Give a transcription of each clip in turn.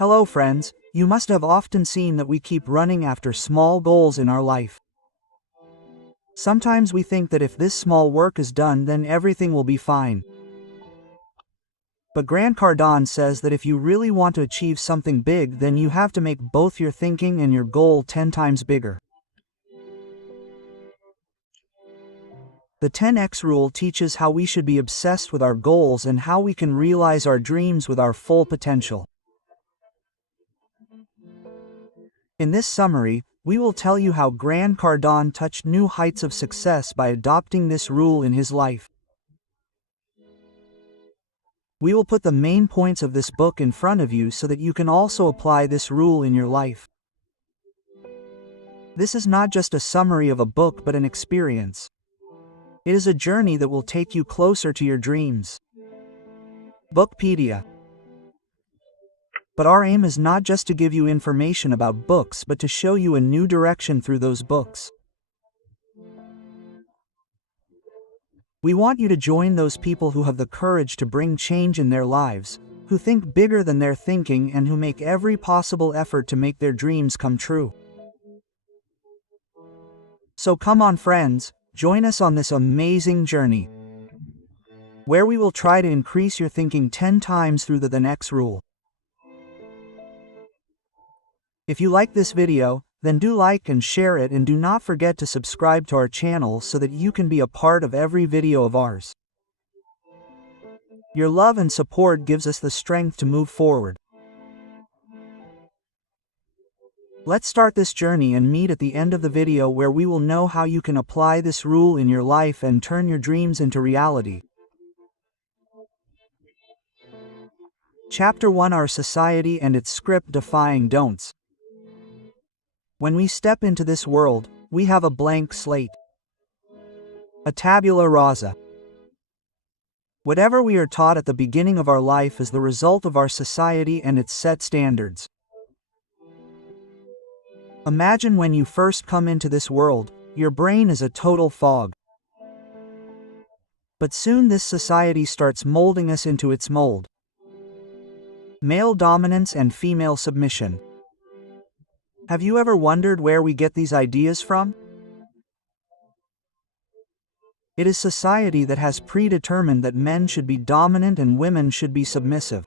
Hello friends, you must have often seen that we keep running after small goals in our life. Sometimes we think that if this small work is done then everything will be fine. But Grant Cardone says that if you really want to achieve something big then you have to make both your thinking and your goal 10 times bigger. The 10x rule teaches how we should be obsessed with our goals and how we can realize our dreams with our full potential. In this summary, we will tell you how Grant Cardone touched new heights of success by adopting this rule in his life. We will put the main points of this book in front of you so that you can also apply this rule in your life. This is not just a summary of a book but an experience. It is a journey that will take you closer to your dreams. Book Pedia. But our aim is not just to give you information about books but to show you a new direction through those books. We want you to join those people who have the courage to bring change in their lives, who think bigger than they're thinking and who make every possible effort to make their dreams come true. So come on friends, join us on this amazing journey, where we will try to increase your thinking 10 times through the next rule. If you like this video, then do like and share it, and do not forget to subscribe to our channel so that you can be a part of every video of ours. Your love and support gives us the strength to move forward. Let's start this journey and meet at the end of the video where we will know how you can apply this rule in your life and turn your dreams into reality. Chapter 1: Our Society and its Script-Defying Don'ts. When we step into this world, we have a blank slate. A tabula rasa. Whatever we are taught at the beginning of our life is the result of our society and its set standards. Imagine when you first come into this world, your brain is a total fog. But soon this society starts molding us into its mold. Male dominance and female submission. Have you ever wondered where we get these ideas from? It is society that has predetermined that men should be dominant and women should be submissive.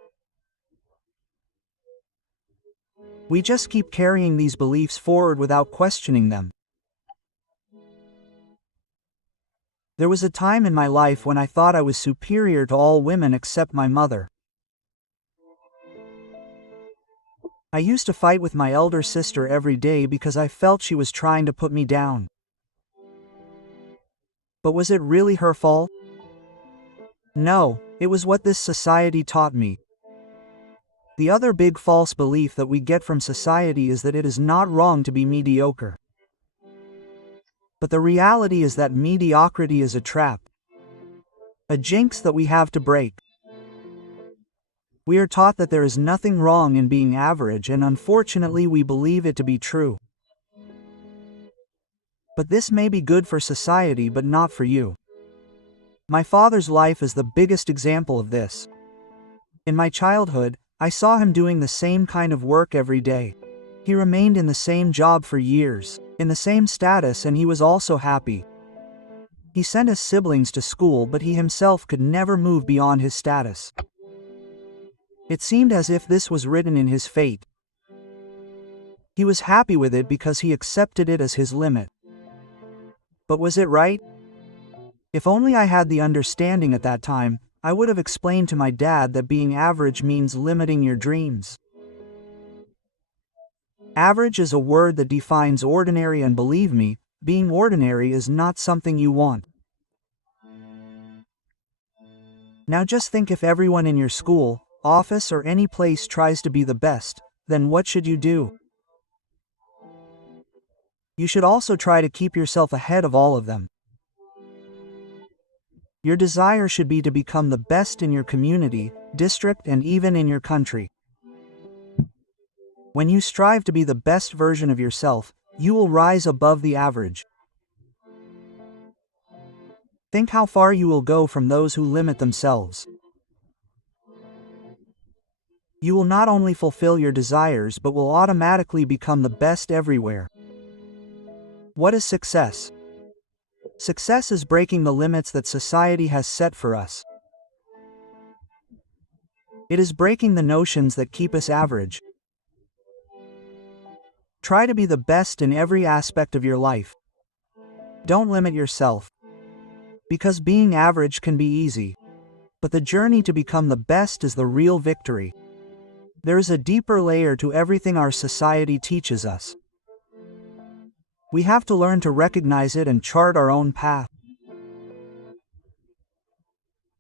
We just keep carrying these beliefs forward without questioning them. There was a time in my life when I thought I was superior to all women except my mother. I used to fight with my elder sister every day because I felt she was trying to put me down. But was it really her fault? No, it was what this society taught me. The other big false belief that we get from society is that it is not wrong to be mediocre. But the reality is that mediocrity is a trap, a jinx that we have to break. We are taught that there is nothing wrong in being average, and unfortunately we believe it to be true. But this may be good for society but not for you. My father's life is the biggest example of this. In my childhood, I saw him doing the same kind of work every day. He remained in the same job for years, in the same status, and he was also happy. He sent his siblings to school but he himself could never move beyond his status. It seemed as if this was written in his fate. He was happy with it because he accepted it as his limit. But was it right? If only I had the understanding at that time, I would have explained to my dad that being average means limiting your dreams. Average is a word that defines ordinary, and believe me, being ordinary is not something you want. Now just think, if everyone in your school, office, or any place tries to be the best, then what should you do? You should also try to keep yourself ahead of all of them. Your desire should be to become the best in your community, district, and even in your country. When you strive to be the best version of yourself, you will rise above the average. Think how far you will go from those who limit themselves. You will not only fulfill your desires but will automatically become the best everywhere. What is success? Success is breaking the limits that society has set for us. It is breaking the notions that keep us average. Try to be the best in every aspect of your life. Don't limit yourself. Because being average can be easy. But the journey to become the best is the real victory. There is a deeper layer to everything our society teaches us. We have to learn to recognize it and chart our own path.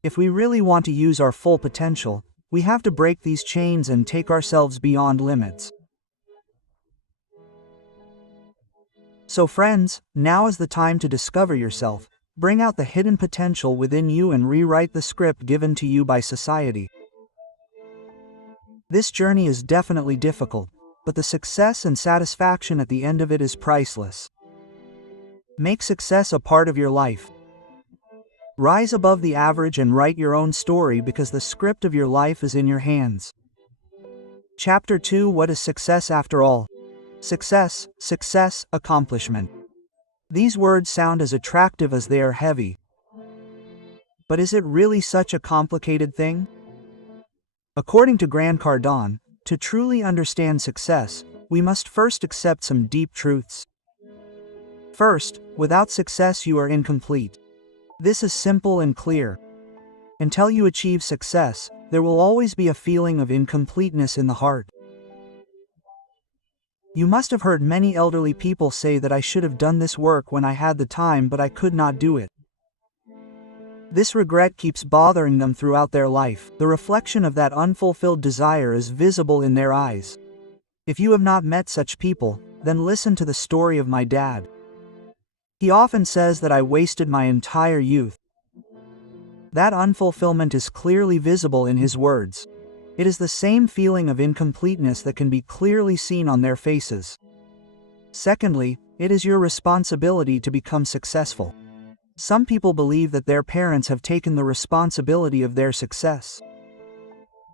If we really want to use our full potential, we have to break these chains and take ourselves beyond limits. So friends, now is the time to discover yourself, bring out the hidden potential within you and rewrite the script given to you by society. This journey is definitely difficult, but the success and satisfaction at the end of it is priceless. Make success a part of your life. Rise above the average and write your own story because the script of your life is in your hands. Chapter 2: What is success after all? Success, accomplishment. These words sound as attractive as they are heavy. But is it really such a complicated thing? According to Grant Cardone, to truly understand success, we must first accept some deep truths. First, without success you are incomplete. This is simple and clear. Until you achieve success, there will always be a feeling of incompleteness in the heart. You must have heard many elderly people say that I should have done this work when I had the time but I could not do it. This regret keeps bothering them throughout their life. The reflection of that unfulfilled desire is visible in their eyes. If you have not met such people, then listen to the story of my dad. He often says that I wasted my entire youth. That unfulfillment is clearly visible in his words. It is the same feeling of incompleteness that can be clearly seen on their faces. Secondly, it is your responsibility to become successful. Some people believe that their parents have taken the responsibility of their success.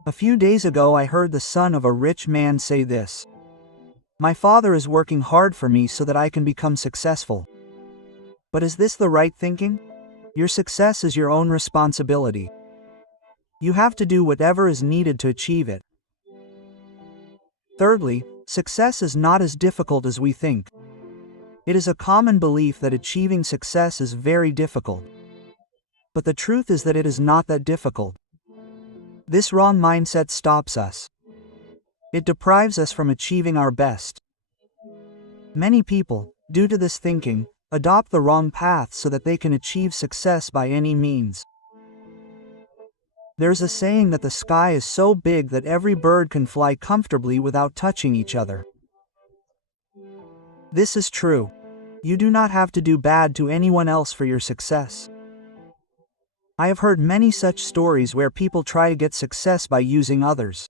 A few days ago I heard the son of a rich man say this: "My father is working hard for me so that I can become successful." But is this the right thinking? Your success is your own responsibility. You have to do whatever is needed to achieve it. Thirdly, success is not as difficult as we think. It is a common belief that achieving success is very difficult. But the truth is that it is not that difficult. This wrong mindset stops us. It deprives us from achieving our best. Many people, due to this thinking, adopt the wrong path so that they can achieve success by any means. There's a saying that the sky is so big that every bird can fly comfortably without touching each other. This is true. You do not have to do bad to anyone else for your success. I have heard many such stories where people try to get success by using others.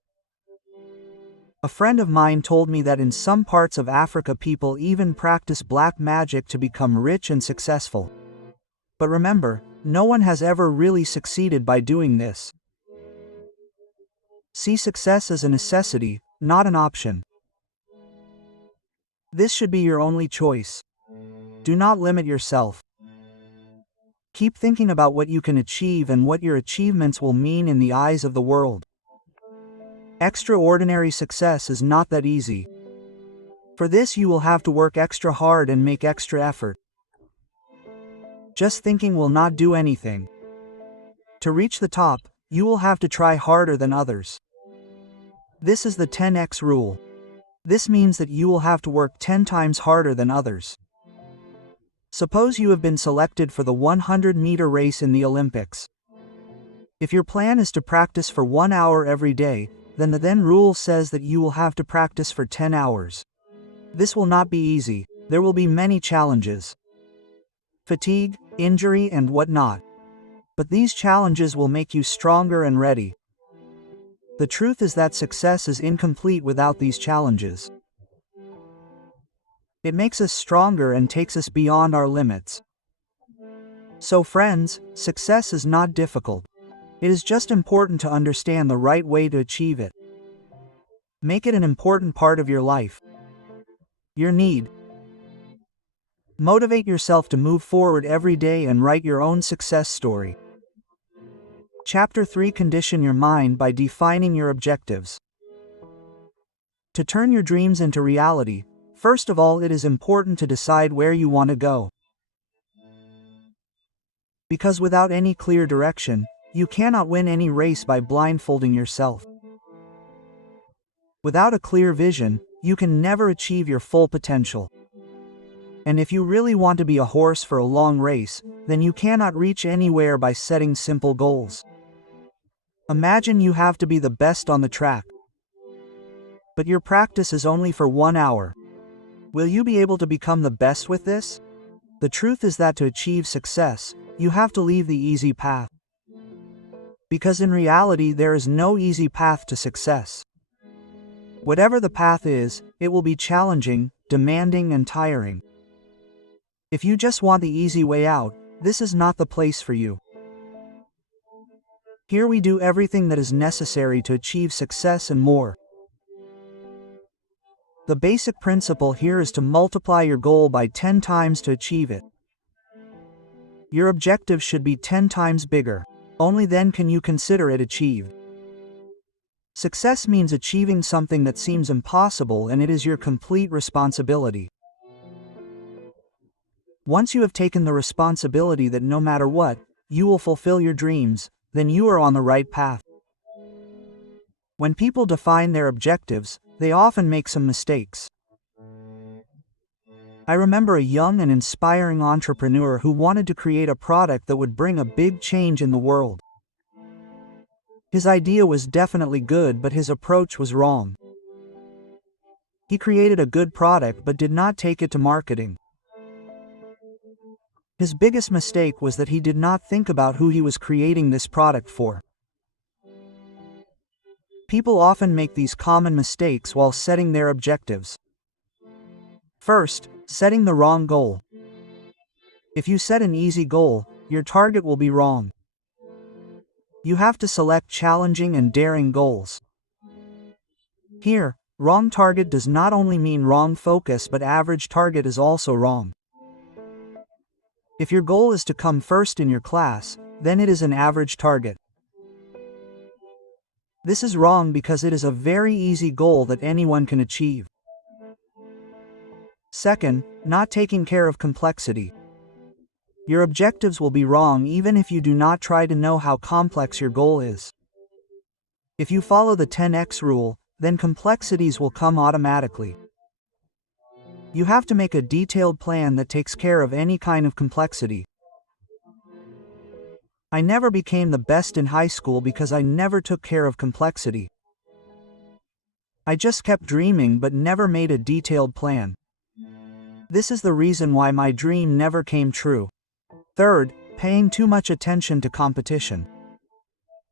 A friend of mine told me that in some parts of Africa people even practice black magic to become rich and successful. But remember, no one has ever really succeeded by doing this. See success as a necessity, not an option. This should be your only choice. Do not limit yourself. Keep thinking about what you can achieve and what your achievements will mean in the eyes of the world. Extraordinary success is not that easy. For this you will have to work extra hard and make extra effort. Just thinking will not do anything. To reach the top, you will have to try harder than others. This is the 10x rule. This means that you will have to work 10 times harder than others. Suppose you have been selected for the 100-meter race in the Olympics. If your plan is to practice for 1 hour every day, then the rule says that you will have to practice for 10 hours. This will not be easy. There will be many challenges. Fatigue, injury, and whatnot. But these challenges will make you stronger and ready. The truth is that success is incomplete without these challenges. It makes us stronger and takes us beyond our limits. So friends, success is not difficult. It is just important to understand the right way to achieve it. Make it an important part of your life. Your need. Motivate yourself to move forward every day and write your own success story. Chapter 3: Condition your mind by defining your objectives. To turn your dreams into reality, first of all, it is important to decide where you want to go. Because without any clear direction, you cannot win any race by blindfolding yourself. Without a clear vision, you can never achieve your full potential. And if you really want to be a horse for a long race, then you cannot reach anywhere by setting simple goals. Imagine you have to be the best on the track. But your practice is only for 1 hour. Will you be able to become the best with this? The truth is that to achieve success, you have to leave the easy path. Because in reality, there is no easy path to success. Whatever the path is, it will be challenging, demanding, and tiring. If you just want the easy way out, this is not the place for you. Here we do everything that is necessary to achieve success and more. The basic principle here is to multiply your goal by 10 times to achieve it. Your objective should be 10 times bigger. Only then can you consider it achieved. Success means achieving something that seems impossible, and it is your complete responsibility. Once you have taken the responsibility that no matter what, you will fulfill your dreams, then you are on the right path. When people define their objectives, they often make some mistakes. I remember a young and inspiring entrepreneur who wanted to create a product that would bring a big change in the world. His idea was definitely good, but his approach was wrong. He created a good product but did not take it to marketing. His biggest mistake was that he did not think about who he was creating this product for. People often make these common mistakes while setting their objectives. First, setting the wrong goal. If you set an easy goal, your target will be wrong. You have to select challenging and daring goals. Here, wrong target does not only mean wrong focus, but average target is also wrong. If your goal is to come first in your class, then it is an average target. This is wrong because it is a very easy goal that anyone can achieve. Second, not taking care of complexity. Your objectives will be wrong even if you do not try to know how complex your goal is. If you follow the 10x rule, then complexities will come automatically. You have to make a detailed plan that takes care of any kind of complexity. I never became the best in high school because I never took care of complexity. I just kept dreaming but never made a detailed plan. This is the reason why my dream never came true. Third, paying too much attention to competition.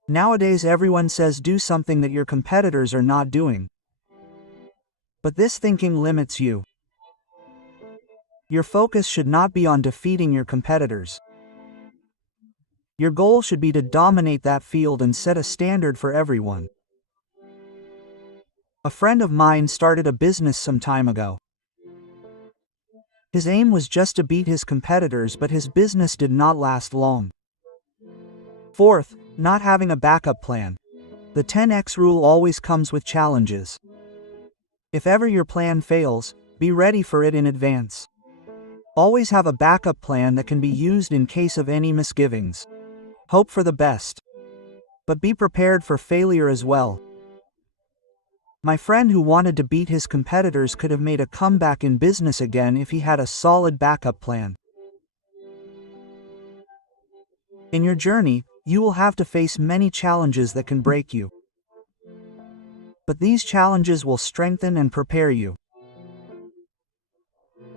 Nowadays everyone says do something that your competitors are not doing. But this thinking limits you. Your focus should not be on defeating your competitors. Your goal should be to dominate that field and set a standard for everyone. A friend of mine started a business some time ago. His aim was just to beat his competitors, but his business did not last long. Fourth, not having a backup plan. The 10x rule always comes with challenges. If ever your plan fails, be ready for it in advance. Always have a backup plan that can be used in case of any misgivings. Hope for the best. But be prepared for failure as well. My friend who wanted to beat his competitors could have made a comeback in business again if he had a solid backup plan. In your journey, you will have to face many challenges that can break you. But these challenges will strengthen and prepare you.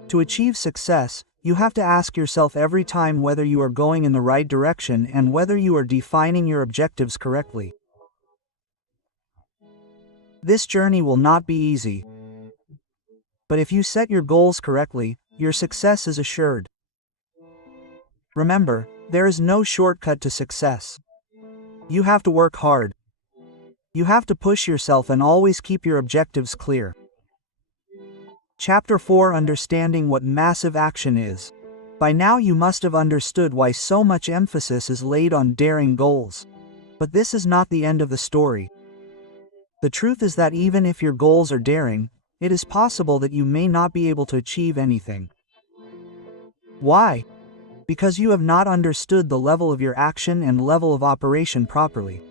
To achieve success, you have to ask yourself every time whether you are going in the right direction and whether you are defining your objectives correctly. This journey will not be easy. But if you set your goals correctly, your success is assured. Remember, there is no shortcut to success. You have to work hard. You have to push yourself and always keep your objectives clear. Chapter 4: Understanding what massive action is. By now you must have understood why so much emphasis is laid on daring goals. But this is not the end of the story. The truth is that even if your goals are daring, it is possible that you may not be able to achieve anything. Why? Because you have not understood the level of your action and level of operation properly.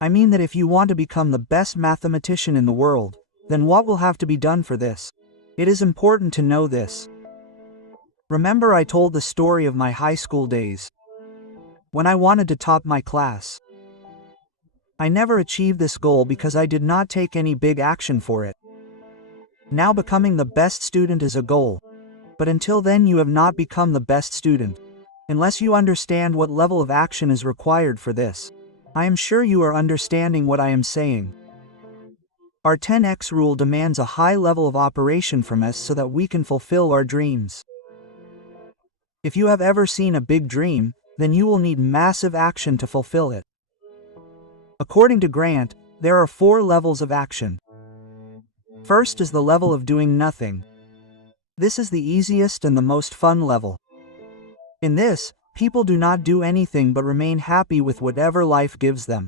I mean that if you want to become the best mathematician in the world, then what will have to be done for this? It is important to know this. Remember, I told the story of my high school days, when I wanted to top my class. I never achieved this goal because I did not take any big action for it. Now becoming the best student is a goal. But until then you have not become the best student, unless you understand what level of action is required for this. I am sure you are understanding what I am saying. Our 10x rule demands a high level of operation from us so that we can fulfill our dreams. If you have ever seen a big dream, then you will need massive action to fulfill it. According to Grant, there are 4 levels of action. First is the level of doing nothing. This is the easiest and the most fun level. In this, people do not do anything but remain happy with whatever life gives them.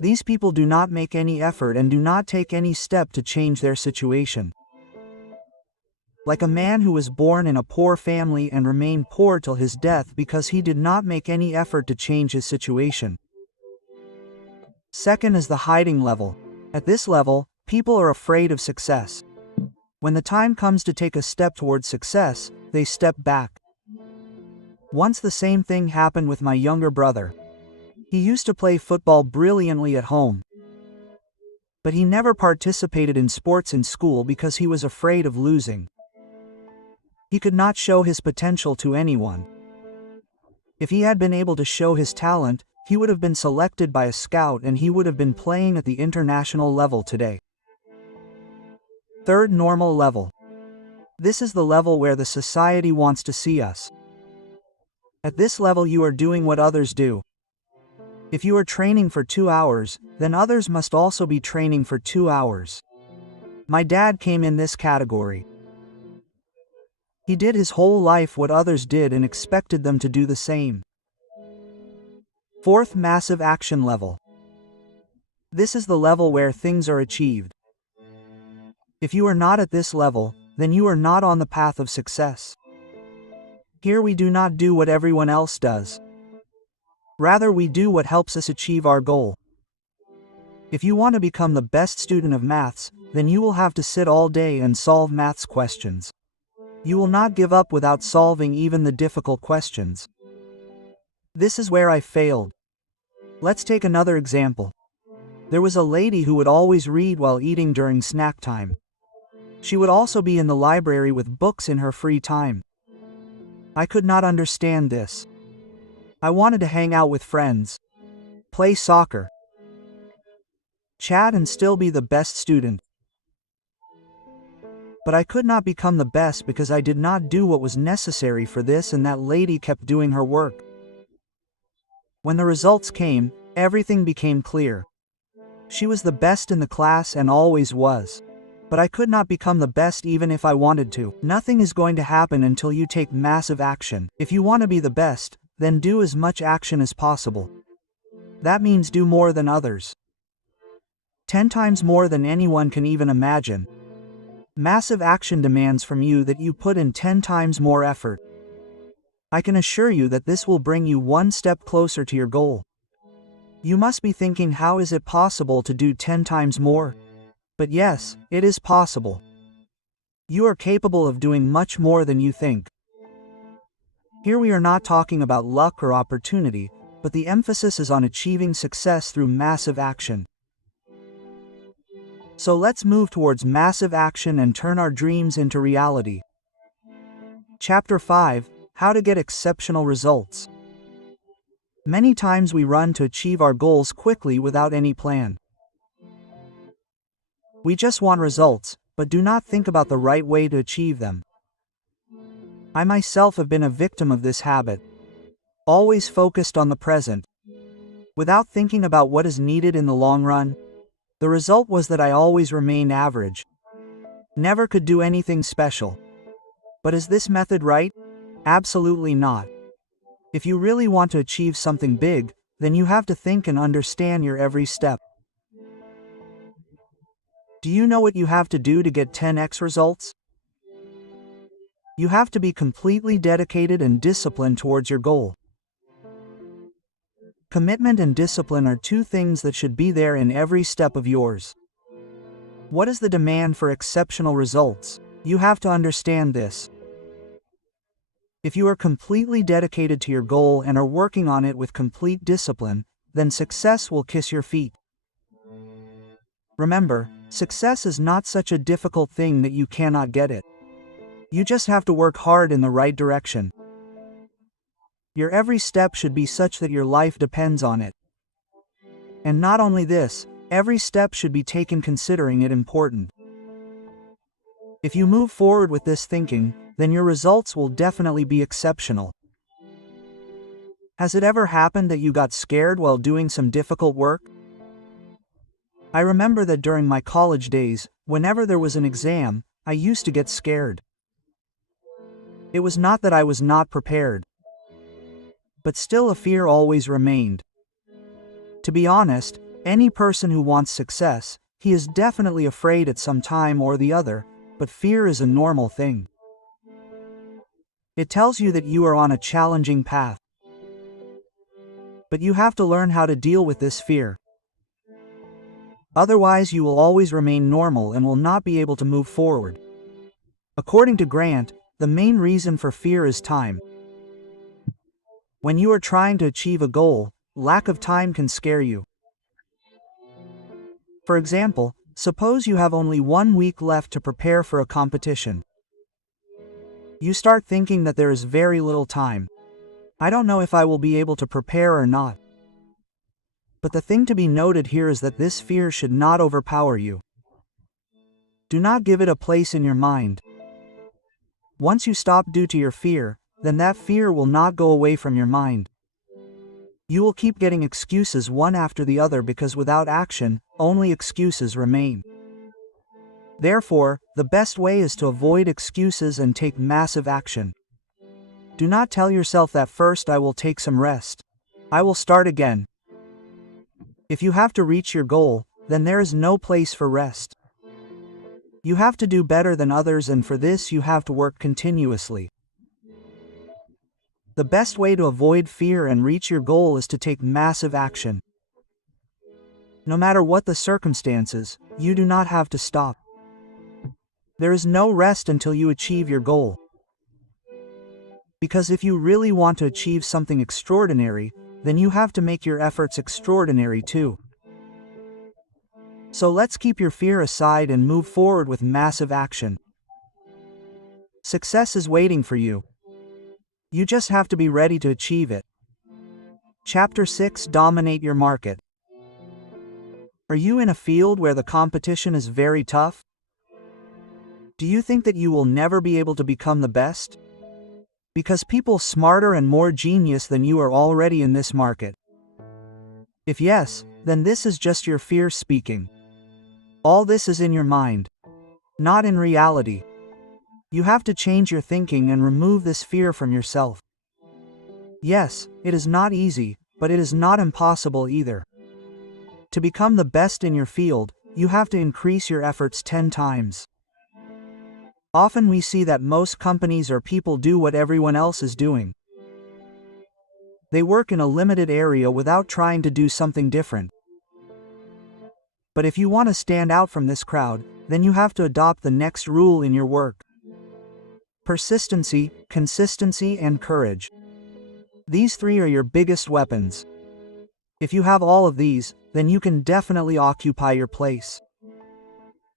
These people do not make any effort and do not take any step to change their situation. Like a man who was born in a poor family and remained poor till his death because he did not make any effort to change his situation. Second is the hiding level. At this level, people are afraid of success. When the time comes to take a step towards success, they step back. Once the same thing happened with my younger brother. He used to play football brilliantly at home. But he never participated in sports in school because he was afraid of losing. He could not show his potential to anyone. If he had been able to show his talent, he would have been selected by a scout and he would have been playing at the international level today. Third, normal level. This is the level where the society wants to see us. At this level you are doing what others do. If you are training for 2 hours, then others must also be training for 2 hours. My dad came in this category. He did his whole life what others did and expected them to do the same. Fourth, massive action level. This is the level where things are achieved. If you are not at this level, then you are not on the path of success. Here we do not do what everyone else does. Rather, we do what helps us achieve our goal. If you want to become the best student of maths, then you will have to sit all day and solve maths questions. You will not give up without solving even the difficult questions. This is where I failed. Let's take another example. There was a lady who would always read while eating during snack time. She would also be in the library with books in her free time. I could not understand this. I wanted to hang out with friends, play soccer, chat and still be the best student. But I could not become the best because I did not do what was necessary for this, and that lady kept doing her work. When the results came, everything became clear. She was the best in the class and always was. But I could not become the best even if I wanted to. Nothing is going to happen until you take massive action. If you want to be the best, then do as much action as possible. That means do more than others. 10 times more than anyone can even imagine. Massive action demands from you that you put in 10 times more effort. I can assure you that this will bring you one step closer to your goal. You must be thinking, how is it possible to do 10 times more? But yes, it is possible. You are capable of doing much more than you think. Here we are not talking about luck or opportunity, but the emphasis is on achieving success through massive action. So let's move towards massive action and turn our dreams into reality. Chapter 5: How to get exceptional results. Many times we run to achieve our goals quickly without any plan. We just want results, but do not think about the right way to achieve them. I myself have been a victim of this habit. Always focused on the present, without thinking about what is needed in the long run. The result was that I always remained average. Never could do anything special. But is this method right? Absolutely not. If you really want to achieve something big, then you have to think and understand your every step. Do you know what you have to do to get 10x results? You have to be completely dedicated and disciplined towards your goal. Commitment and discipline are two things that should be there in every step of yours. What is the demand for exceptional results? You have to understand this. If you are completely dedicated to your goal and are working on it with complete discipline, then success will kiss your feet. Remember, success is not such a difficult thing that you cannot get it. You just have to work hard in the right direction. Your every step should be such that your life depends on it. And not only this, every step should be taken considering it important. If you move forward with this thinking, then your results will definitely be exceptional. Has it ever happened that you got scared while doing some difficult work? I remember that during my college days, whenever there was an exam, I used to get scared. It was not that I was not prepared, but still a fear always remained. To be honest, any person who wants success, he is definitely afraid at some time or the other, but fear is a normal thing. It tells you that you are on a challenging path. But you have to learn how to deal with this fear. Otherwise, you will always remain normal and will not be able to move forward. According to Grant, the main reason for fear is time. When you are trying to achieve a goal, lack of time can scare you. For example, suppose you have only 1 week left to prepare for a competition. You start thinking that there is very little time. I don't know if I will be able to prepare or not. But the thing to be noted here is that this fear should not overpower you. Do not give it a place in your mind. Once you stop due to your fear, then that fear will not go away from your mind. You will keep getting excuses one after the other because without action, only excuses remain. Therefore, the best way is to avoid excuses and take massive action. Do not tell yourself that first I will take some rest. I will start again. If you have to reach your goal, then there is no place for rest. You have to do better than others, and for this you have to work continuously. The best way to avoid fear and reach your goal is to take massive action. No matter what the circumstances, you do not have to stop. There is no rest until you achieve your goal. Because if you really want to achieve something extraordinary, then you have to make your efforts extraordinary too. So let's keep your fear aside and move forward with massive action. Success is waiting for you. You just have to be ready to achieve it. Chapter 6: Dominate your market. Are you in a field where the competition is very tough? Do you think that you will never be able to become the best? Because people smarter and more genius than you are already in this market. If yes, then this is just your fear speaking. All this is in your mind, not in reality. You have to change your thinking and remove this fear from yourself. Yes, it is not easy, but it is not impossible either. To become the best in your field, you have to increase your efforts 10 times. Often we see that most companies or people do what everyone else is doing. They work in a limited area without trying to do something different. But if you want to stand out from this crowd, then you have to adopt the next rule in your work. Persistency, consistency, and courage. These 3 are your biggest weapons. If you have all of these, then you can definitely occupy your place.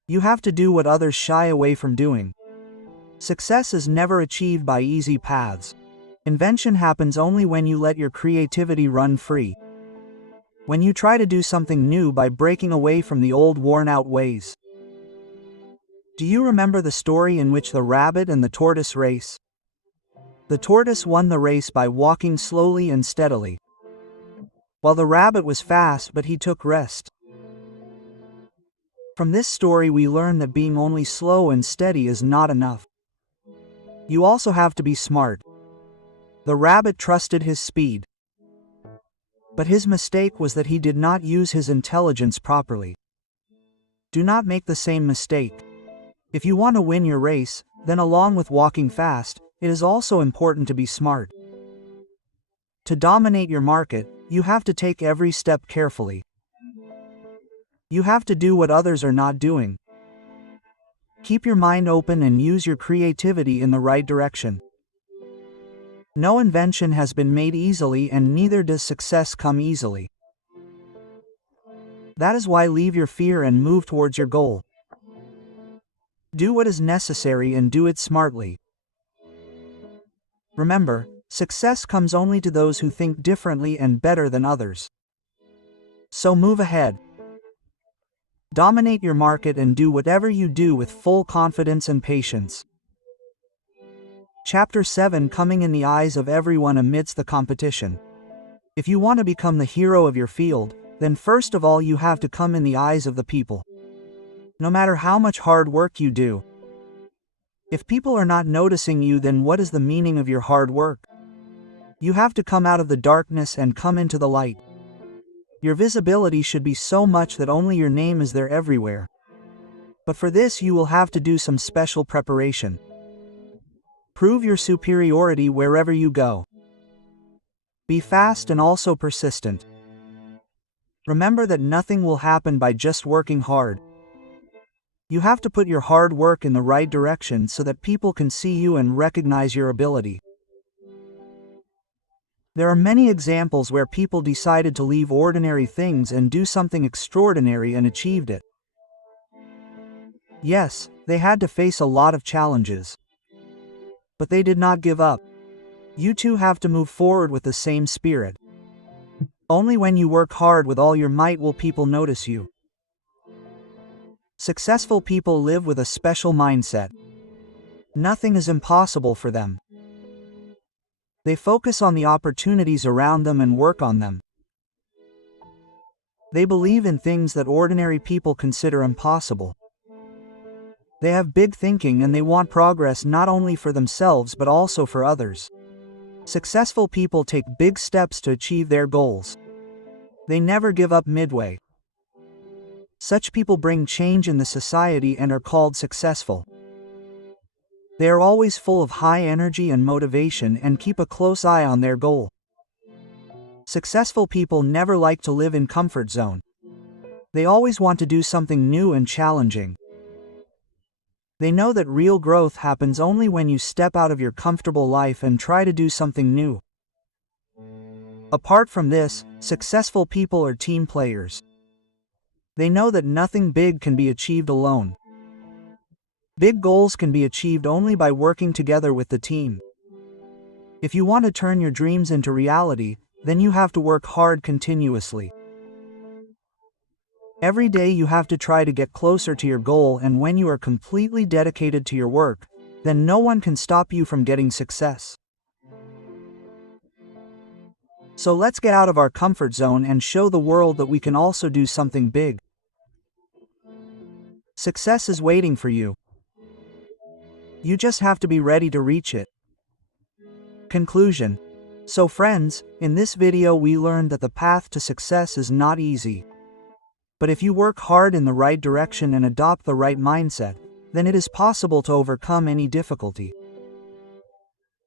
You have to do what others shy away from doing. Success is never achieved by easy paths. Invention happens only when you let your creativity run free. When you try to do something new by breaking away from the old worn-out ways. Do you remember the story in which the rabbit and the tortoise race? The tortoise won the race by walking slowly and steadily, while the rabbit was fast but he took rest. From this story we learn that being only slow and steady is not enough. You also have to be smart. The rabbit trusted his speed. But his mistake was that he did not use his intelligence properly. Do not make the same mistake. If you want to win your race, then along with walking fast, it is also important to be smart. To dominate your market, you have to take every step carefully. You have to do what others are not doing. Keep your mind open and use your creativity in the right direction. No invention has been made easily, and neither does success come easily. That is why leave your fear and move towards your goal. Do what is necessary and do it smartly. Remember, success comes only to those who think differently and better than others. So move ahead. Dominate your market and do whatever you do with full confidence and patience. Chapter 7: Coming in the eyes of everyone amidst the competition. If you want to become the hero of your field, then first of all you have to come in the eyes of the people. No matter how much hard work you do, if people are not noticing you, then what is the meaning of your hard work? You have to come out of the darkness and come into the light. Your visibility should be so much that only your name is there everywhere. But for this you will have to do some special preparation. Prove your superiority wherever you go. Be fast and also persistent. Remember that nothing will happen by just working hard. You have to put your hard work in the right direction so that people can see you and recognize your ability. There are many examples where people decided to leave ordinary things and do something extraordinary and achieved it. Yes, they had to face a lot of challenges. But they did not give up. You too have to move forward with the same spirit. Only when you work hard with all your might will people notice you. Successful people live with a special mindset. Nothing is impossible for them. They focus on the opportunities around them and work on them. They believe in things that ordinary people consider impossible. They have big thinking and they want progress not only for themselves but also for others. Successful people take big steps to achieve their goals. They never give up midway. Such people bring change in the society and are called successful. They are always full of high energy and motivation and keep a close eye on their goal. Successful people never like to live in comfort zone. They always want to do something new and challenging. They know that real growth happens only when you step out of your comfortable life and try to do something new. Apart from this, successful people are team players. They know that nothing big can be achieved alone. Big goals can be achieved only by working together with the team. If you want to turn your dreams into reality, then you have to work hard continuously. Every day you have to try to get closer to your goal, and when you are completely dedicated to your work, then no one can stop you from getting success. So let's get out of our comfort zone and show the world that we can also do something big. Success is waiting for you. You just have to be ready to reach it. Conclusion. So friends, in this video we learned that the path to success is not easy. But if you work hard in the right direction and adopt the right mindset, then it is possible to overcome any difficulty.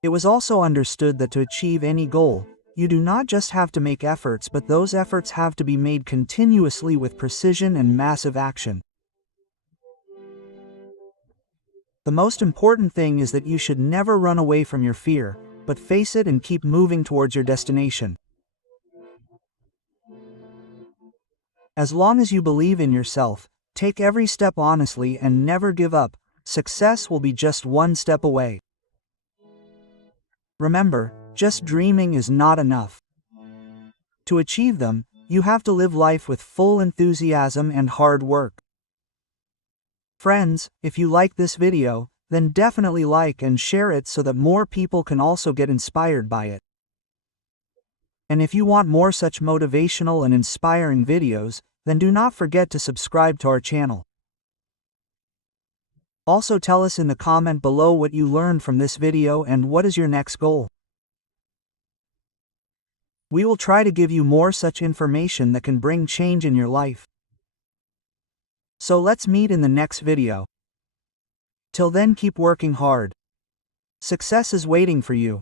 It was also understood that to achieve any goal, you do not just have to make efforts, but those efforts have to be made continuously with precision and massive action. The most important thing is that you should never run away from your fear, but face it and keep moving towards your destination. As long as you believe in yourself, take every step honestly and never give up, success will be just one step away. Remember, just dreaming is not enough. To achieve them, you have to live life with full enthusiasm and hard work. Friends, if you like this video, then definitely like and share it so that more people can also get inspired by it. And if you want more such motivational and inspiring videos, then do not forget to subscribe to our channel. Also tell us in the comment below what you learned from this video and what is your next goal. We will try to give you more such information that can bring change in your life. So let's meet in the next video. Till then, keep working hard. Success is waiting for you.